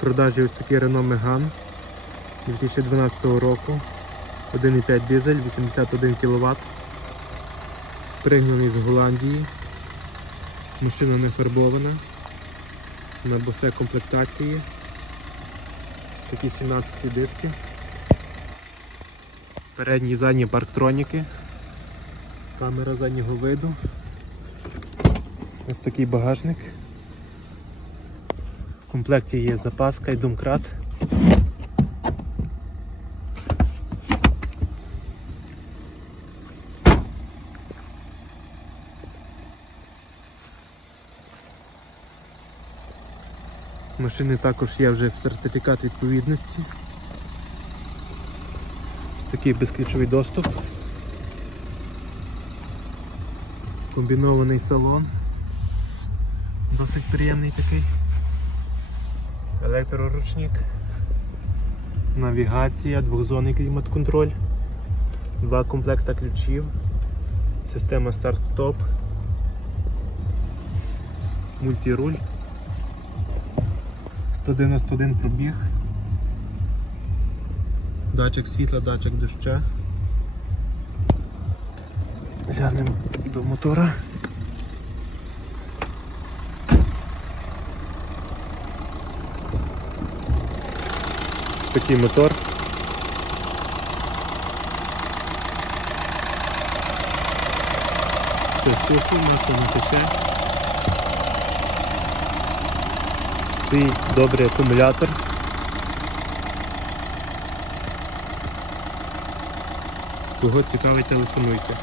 Продажі ось такий Renault Megane 2012 року. 1,5 дизель, 81 кВт. Пригнаний з Голландії. Машина не фарбована. На босе комплектації. Такі 17 диски. Передні і задні парктроніки. Камера заднього виду. Ось такий багажник. В комплекті є запаска і домкрат. Машини також є вже в сертифікат відповідності. Ось такий безключовий доступ. Комбінований салон. Досить приємний такий. Електроручник. Навігація, двохзонний клімат-контроль. Два комплекта ключів. Система старт-стоп. Мультируль. 191 пробіг. Датчик світла, датчик доща. Глянемо до мотора. Такий мотор. Все сухо, масло не тече. Такий добрий акумулятор. Кого цікавить, телефонуйте.